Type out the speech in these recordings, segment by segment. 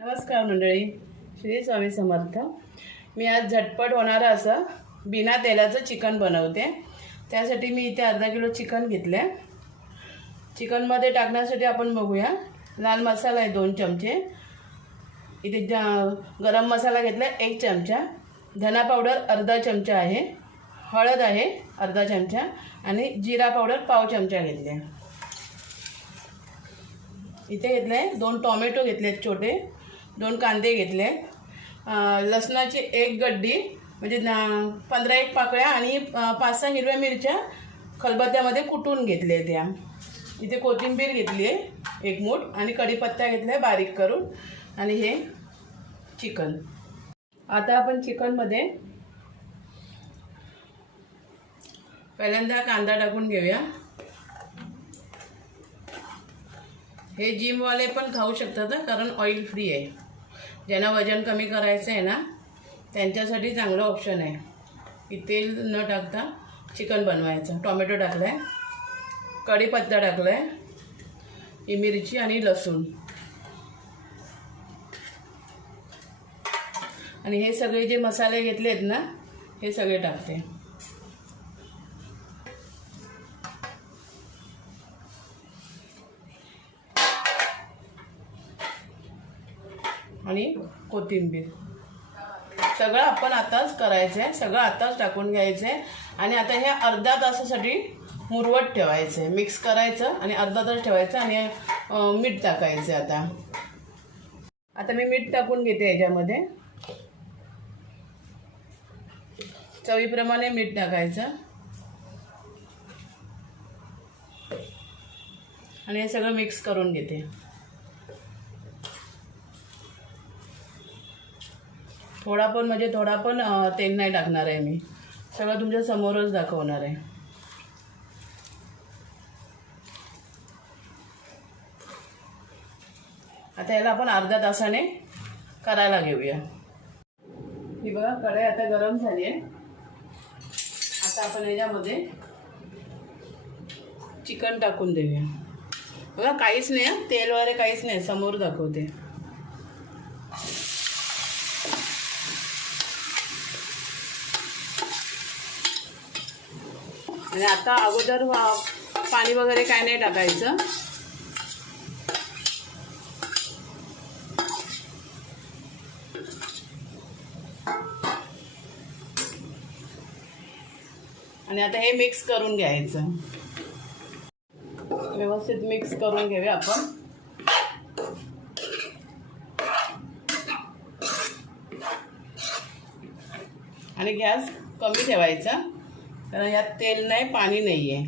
नमस्कार मंडळी श्री स्वामी समर्थ. मी आज झटपट होणार असं बिना तेलाचं चिकन बनवते. त्यासाठी मी इथे अर्धा किलो चिकन घेतले चिकनमध्ये टाकण्यासाठी आपण बघूया. लाल मसाला आहे दोन चमचे. इथे ज- गरम मसाला घेतला एक चमचा. धना पावडर अर्धा चमचा आहे. हळद आहे अर्धा चमचा. आणि जिरा पावडर पाव चमचा घेतले इथे घेतले आहे दोन टोमॅटो घेतले आहेत छोटे. दोन कांदे घेतले. लसणाची एक गड्डी म्हणजे ना- पंधरा एक पाकळ्या आणि पाच सहा हिरव्या मिरच्या खलबत्त्यामध्ये कुटून घेतल्या त्या. इथे कोथिंबीर घेतली आहे एक मूठ आणि कढीपत्ता घेतला आहे बारीक करून. आणि हे चिकन. आता आपण चिकनमध्ये पहिल्यांदा कांदा टाकून घेऊया. हे जिमवाले पण खाऊ शकतात कारण ऑइल फ्री आहे. ज्यांना वजन कमी करायचं आहे ना त्यांच्यासाठी चांगलं ऑप्शन आहे. की तेल न टाकता चिकन बनवायचं. टोमॅटो टाकलं आहे कढीपत्ता टाकला आहे ही मिरची आणि लसूण. आणि हे सगळे जे मसाले घेतले आहेत ना हे सगळे टाकते. आणि कोथिंबीर. सगळं आपण आताच करायचं आहे सगळं आताच टाकून घ्यायचं आहे आणि आता हे अर्धा तासासाठी मुरवट ठेवायचं आहे मिक्स करायचं आणि अर्धा तास ठेवायचं आणि मीठ टाकायचं आहे आता. आता मी मीठ टाकून घेते याच्यामध्ये. चवीप्रमाणे मीठ टाकायचं. आणि हे सगळं मिक्स करून घेते. थोडा पण म्हणजे थोडा पण तेल नाही टाकणार आहे मी. सगळं तुमच्या समोरच दाखवणार आहे. आता याला आपण अर्ध्या तासाने करायला घेऊया. ही बघा कढई आता गरम झाली आहे. आता आपण याच्यामध्ये चिकन टाकून देऊया. बघा काहीच नाही तेल वगैरे काहीच नाही समोर दाखवते. आणि आता अगोदर वा- पाणी वगैरे काय नाही टाकायचं. आणि आता हे मिक्स करून घ्यायचं. व्यवस्थित मिक्स करून घेऊया आपण. आणि गॅस कमी ठेवायचा. कारण यात तेल नाही पाणी नाही आहे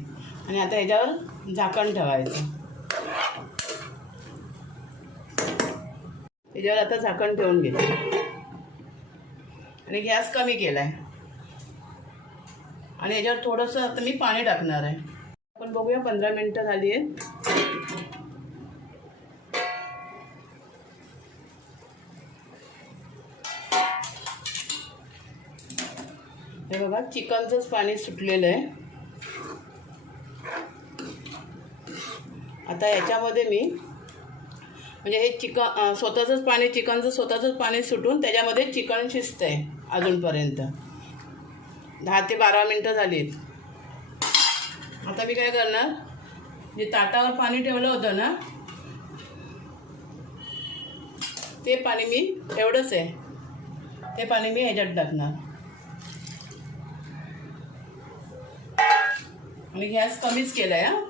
आणि आता याच्यावर झाकण ठेवायचं. याच्यावर आता झाकण ठेवून घेते. आणि गॅस कमी केला आहे आणि याच्यावर थोडंसं आता मी पाणी टाकणार आहे. आपण बघूया पंधरा मिनटं झाली आहेत. हे बघा चिकनचंच पाणी सुटलेलं आहे. आता याच्यामध्ये मी म्हणजे हे चिकन स्वतःचंच पाणी चिकनचं स्वतःचंच पाणी सुटून त्याच्यामध्ये चिकन शिजतं आहे अजूनपर्यंत. दहा ते बारा मिनटं झालीत. आता मी काय करणार? जे ताटावर पाणी ठेवलं होतं ना ते पाणी मी एवढंच आहे. ते पाणी मी ह्याच्यात टाकणार. आणि गॅस कमीच केला आहे हा.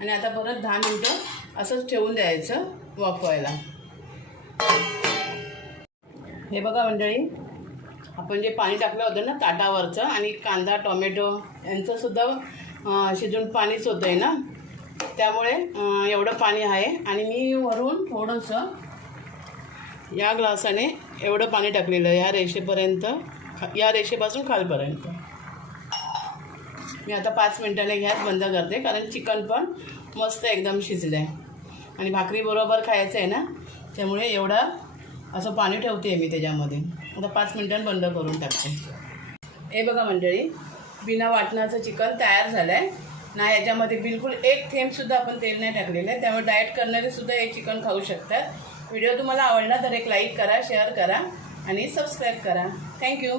आणि आता परत दहा मिनटं असंच ठेवून द्यायचं वाफवायला. हे बघा मंडळी आपण जे पाणी टाकलं होतं ना ताटावरचं आणि कांदा टोमॅटो यांचंसुद्धा शिजून पाणीच होतं आहे ना. त्यामुळे एवढं पाणी आहे आणि मी वरून थोडंसं या ग्लासाने एवढं पाणी टाकलेलं आहे या रेषेपर्यंत खा- या रेषेपासून खालपर्यंत. मी आता पाच मिनटाने गॅस बंद करते कारण चिकन पण मस्त एकदम शिजलं आहे आणि भाकरी बरोबर खायचं आहे ना त्यामुळे एवढं असं पाणी ठेवते मी त्याच्यामध्ये. आता पाच मिनटांनी बंद करून टाकते. हे बघा मंडळी बिना वाटणाचं चिकन तयार झालं आहे ना याच्यामध्ये बिलकुल एक थेंबसुद्धा आपण तेल नाही टाकलेलं आहे. त्यामुळे डाएट करणारेसुद्धा हे चिकन खाऊ शकतात. व्हिडिओ तुम्हाला आवडला तर एक लाईक करा शेअर करा आणि सबस्क्राईब करा. थँक्यू.